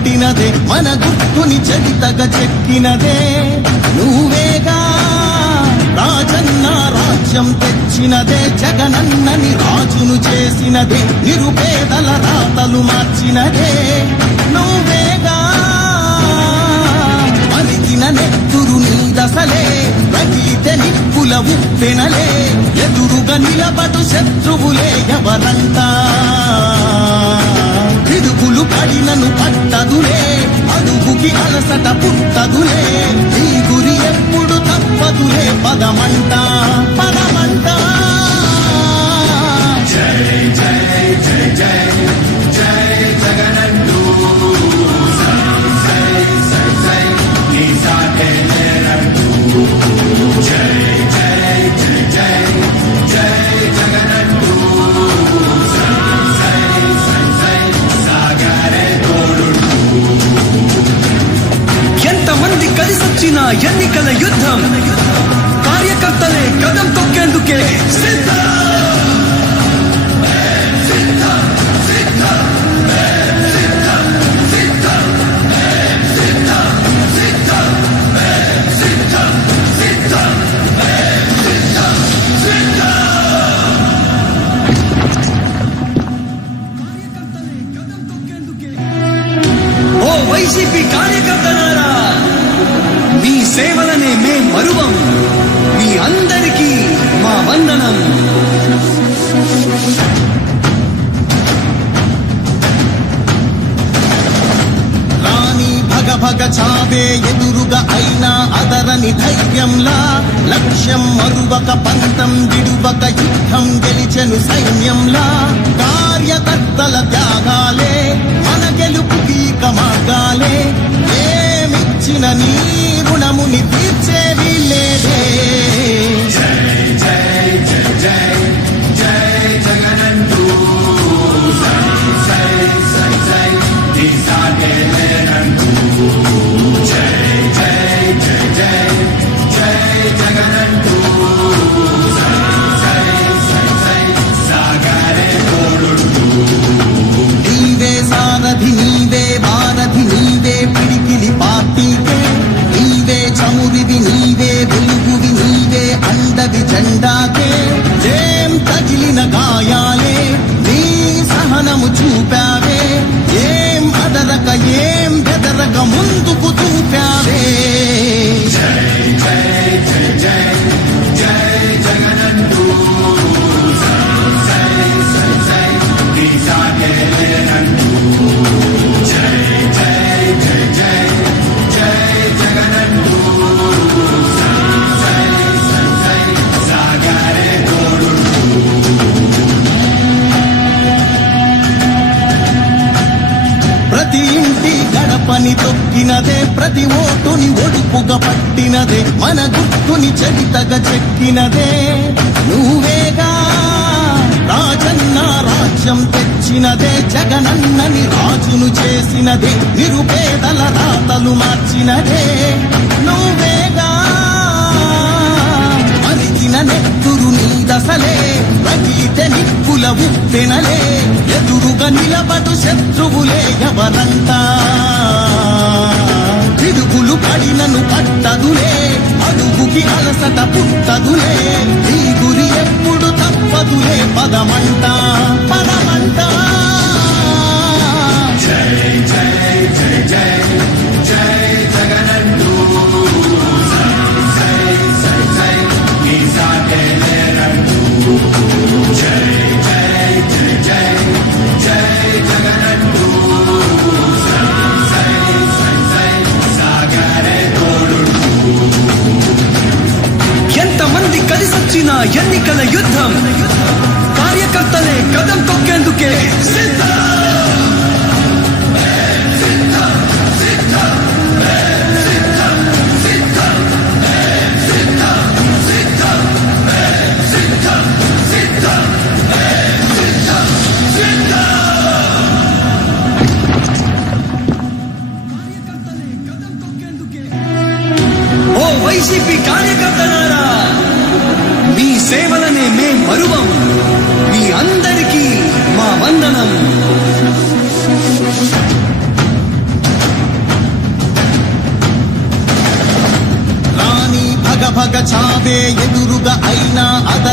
పుట్టినదే మన గుర్తుని చరితగా చెక్కినదే. నువ్వేగా రాజన్న రాజ్యం తెచ్చినదే జగనన్నని రాజును చేసినదే నిరుపేదల రాతలు మార్చినదే. నువ్వేగా మరిగిన నెత్తురు నీ దశలే రగిలితే నిప్పుల ఉప్పెనలే ఎదురుగా నిలబడు శత్రువులే ఎవరంతా? అడుగులు పడినను పట్టదులే. అడుగుకి అలసట పుట్టదులే. నీ గురి ఎప్పుడు తప్పదులే పదమంట. పద అదరని ధైర్యంలా లక్ష్యం మరువక పంతం విడువక యుద్ధం గెలిచెను సైన్యంలా. కార్యకర్తల త్యాగాలే మన గెలుపు ఇక మార్గాలే ఏమిచ్చిన నీ రుణముని తీర్చే గుర్తుని చెక్కినదే. నువ్వేగా రాజన్న రాజ్యం తెచ్చినదే. జగనన్నని రాజును చేసినదే. నిరుపేదల రాతలు మార్చినదే. నువ్వేగా మరిగిన నెత్తురు నీ దశలే. రగిలితే నిప్పుల ఉప్పెనలే. ఎదురుగా నిలబడు శత్రువులే ఎవరంతా? తిరుగులు పడినను పట్టదులే. అడుగుకి అలసట పుట్టదులే. నీ గురి ఎప్పుడు తప్పదులే. పదమంట పదమంట. జై జై జై జై.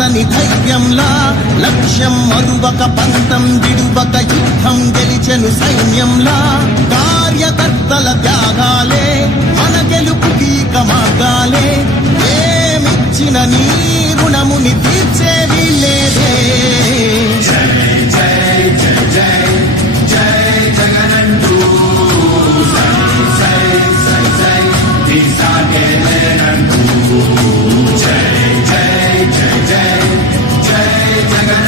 అదరని ధైర్యంలా లక్ష్యం మరువక పంతం విడువక యుద్ధం గెలిచెను సైన్యంలా కార్యకర్తల త్యాగాలే మన గెలుపుకి మార్గాలే ఏమిచ్చిన నీ రుణముని తీర్చేవి లేదే day day day day Jagannath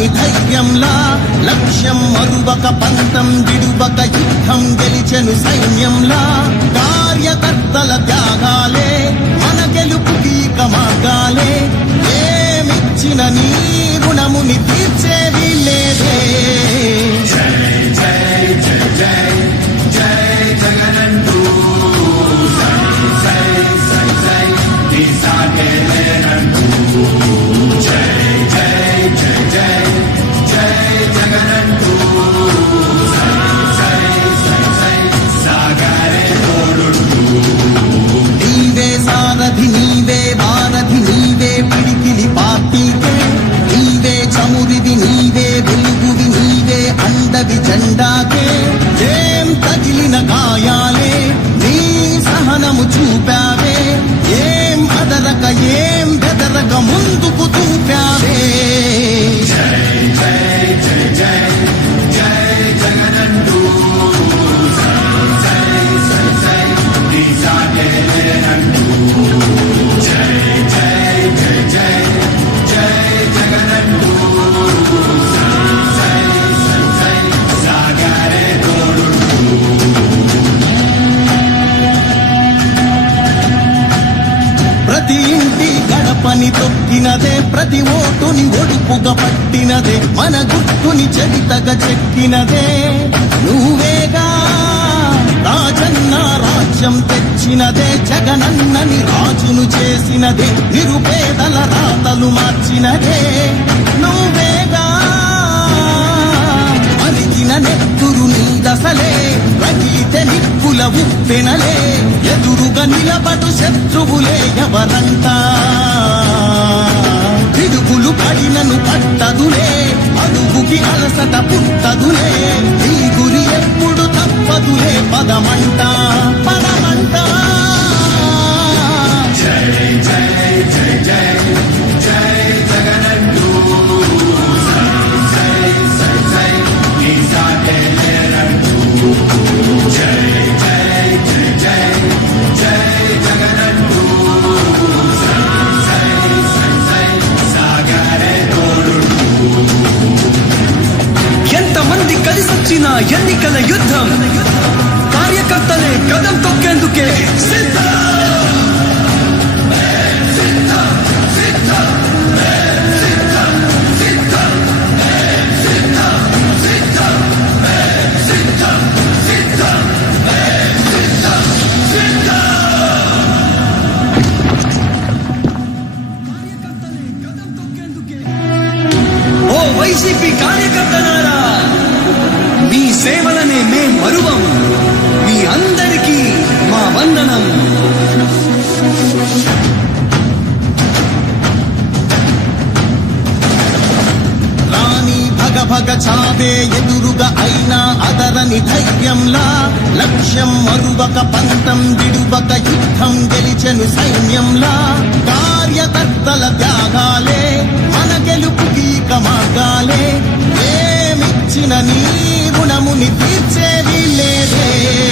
అదరని ధైర్యంలా లక్ష్యం మరువక పంతం విడువక యుద్ధం గెలిచెను సైన్యంలా కార్యకర్తల త్యాగాలే మన గెలుపుకి మార్గాలే ఏమిచ్చిన నీ రుణముని తీర్చేది లేదే నీవే గుట్టుని చరితగా చెక్కినదే. నువ్వేగా రాజన్న రాజ్యం తెచ్చినదే. జగనన్నని రాజును చేసినదే. నిరుపేదల రాతలు మార్చినదే. నువ్వేగా మరిచిన నెత్తురు నీ రగిలితే నిప్పుల ఉప్పెనలే. ఎదురుగా నిలబడు శత్రువులే ఎవరంతా? అడుగులు పడినను పట్టదులే అడుగుకి అలసట పుట్టదులే. నీ గురి ఎప్పుడు తప్పదులే. పదమంట పదమంట. సైన్యంలా లక్ష్యం మరువక పంతం విడువక యుద్ధం గెలిచెను సైన్యంలా. కార్యకర్తల త్యాగాలే మన గెలుపుకి ఇక మార్గాలే. ఏమిచ్చిన నీ రుణముని తీర్చేది లేదే.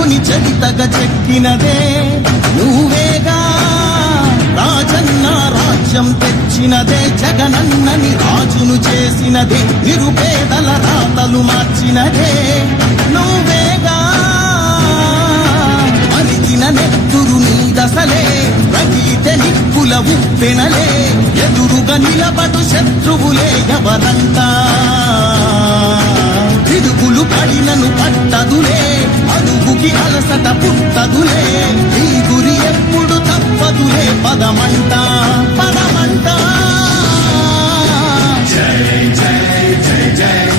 గుట్టుని చరితగ చెక్కినదే. నువ్వేగా రాజన్న రాజ్యం తెచ్చినదే. జగనన్నని రాజును చేసినదే. నిరుపేదల రాతలు మార్చినదే. నువ్వేగా మరిచిన నెత్తురు నీ దశలే. రగిలితే నిప్పుల ఉప్పెనలే. ఎదురుగా నిలబడు శత్రువులే ఎవరంతా పిడుగులు పట్టదులే అడుగుకి అలసట పుట్టదులే. నీ గురి ఎప్పుడు తప్పదులే పదమంట పదమంట. జై జై జై జై.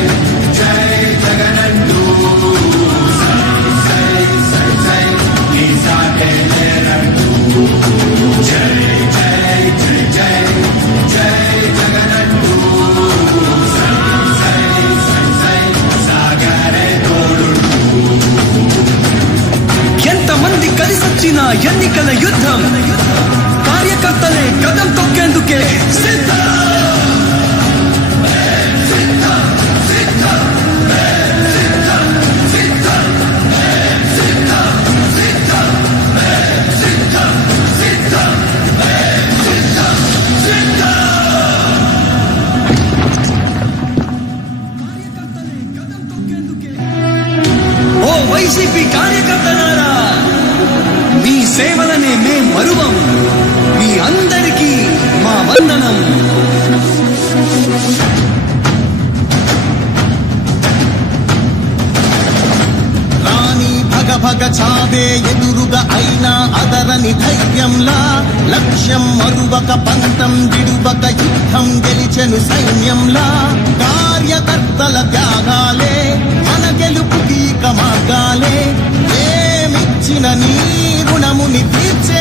లక్ష్యం మరువక పంతం విడువక యుద్ధం గెలిచెను సైన్యంలా. కార్యకర్తల త్యాగాలే మన గెలుపు ఇక మార్గాలే. ఏమిచ్చిన నీ రుణముని తీర్చే